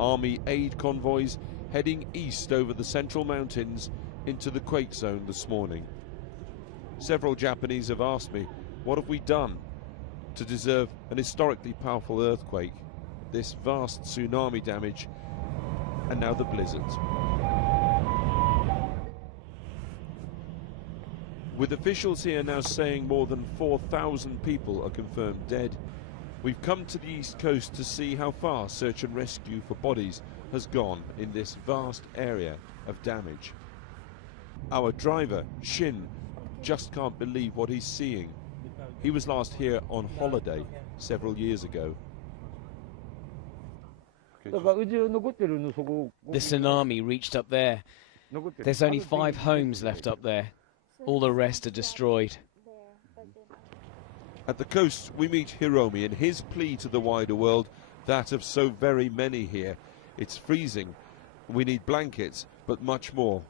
Army aid convoys heading east over the central mountains into the quake zone this morning. Several Japanese have asked me, what have we done to deserve an historically powerful earthquake, this vast tsunami damage, and now the blizzards? With officials here now saying more than 4,000 people are confirmed dead, we've come to the east coast to see how far search and rescue for bodies has gone in this vast area of damage. Our driver, Shin, just can't believe what he's seeing. He was last here on holiday several years ago. The tsunami reached up there. There's only 5 homes left up there. All the rest are destroyed. At the coast, we meet Hiromi and his plea to the wider world, that of so very many here. It's freezing. We need blankets, but much more.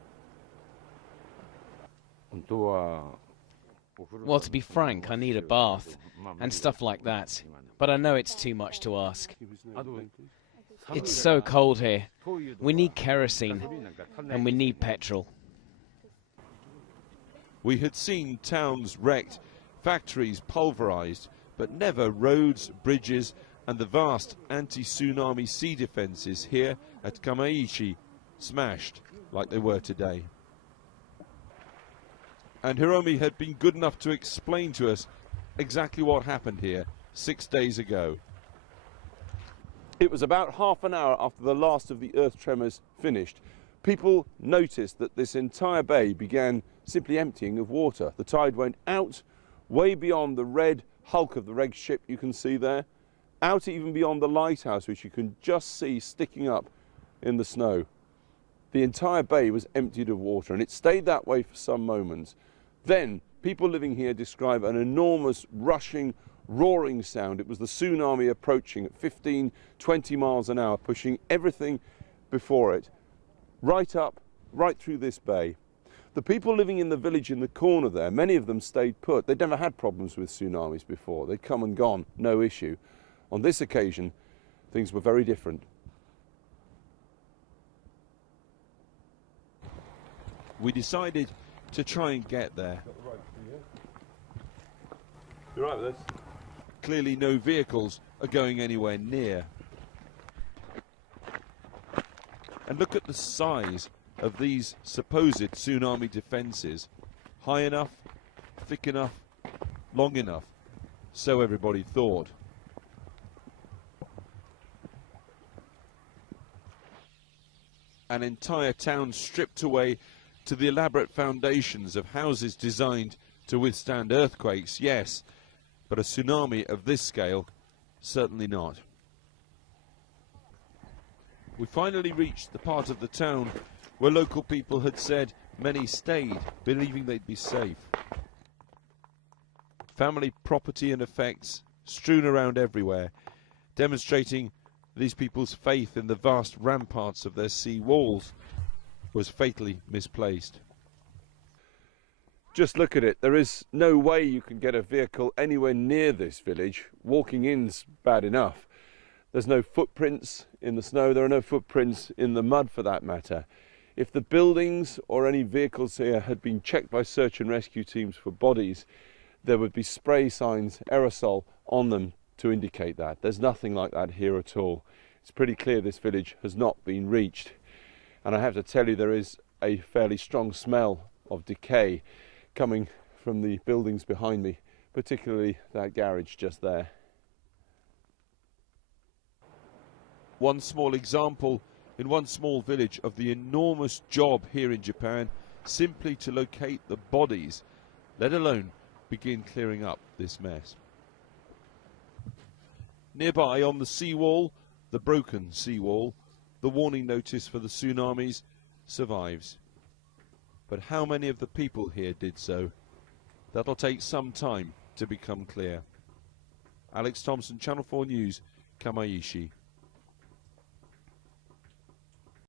Well, to be frank, I need a bath and stuff like that. But I know it's too much to ask. It's so cold here. We need kerosene and we need petrol. We had seen towns wrecked, factories pulverized, but never roads, bridges, and the vast anti-tsunami sea defenses here at Kamaishi smashed like they were today. And Hiromi had been good enough to explain to us exactly what happened here 6 days ago. It was about half an hour after the last of the earth tremors finished. People noticed that this entire bay began simply emptying of water. The tide went out way beyond the red hulk of the red ship you can see there, out even beyond the lighthouse, which you can just see sticking up in the snow. The entire bay was emptied of water, and it stayed that way for some moments. Then people living here describe an enormous rushing, roaring sound. It was the tsunami approaching at 15, 20 miles an hour, pushing everything before it, right up, right through this bay. The people living in the village in the corner there, many of them stayed put. They'd never had problems with tsunamis before. They'd come and gone, no issue. On this occasion, things were very different. We decided to try and get there. You're right with this? Clearly no vehicles are going anywhere near. And look at the size of these supposed tsunami defenses. High enough, thick enough, long enough, so everybody thought. An entire town stripped away to the elaborate foundations of houses designed to withstand earthquakes, yes, but a tsunami of this scale, certainly not. We finally reached the part of the town where local people had said many stayed, believing they'd be safe. Family property and effects strewn around everywhere, demonstrating these people's faith in the vast ramparts of their sea walls was fatally misplaced. Just look at it. There is no way you can get a vehicle anywhere near this village. Walking in's bad enough. There's no footprints in the snow. There are no footprints in the mud, for that matter. If the buildings or any vehicles here had been checked by search and rescue teams for bodies, there would be spray signs, aerosol, on them to indicate that. There's nothing like that here at all. It's pretty clear this village has not been reached. And I have to tell you, there is a fairly strong smell of decay coming from the buildings behind me, particularly that garage just there. One small example in one small village of the enormous job here in Japan simply to locate the bodies, let alone begin clearing up this mess. Nearby on the seawall, the broken seawall, the warning notice for the tsunamis survives. But how many of the people here did so? That'll take some time to become clear. Alex Thompson, Channel 4 News, Kamaishi.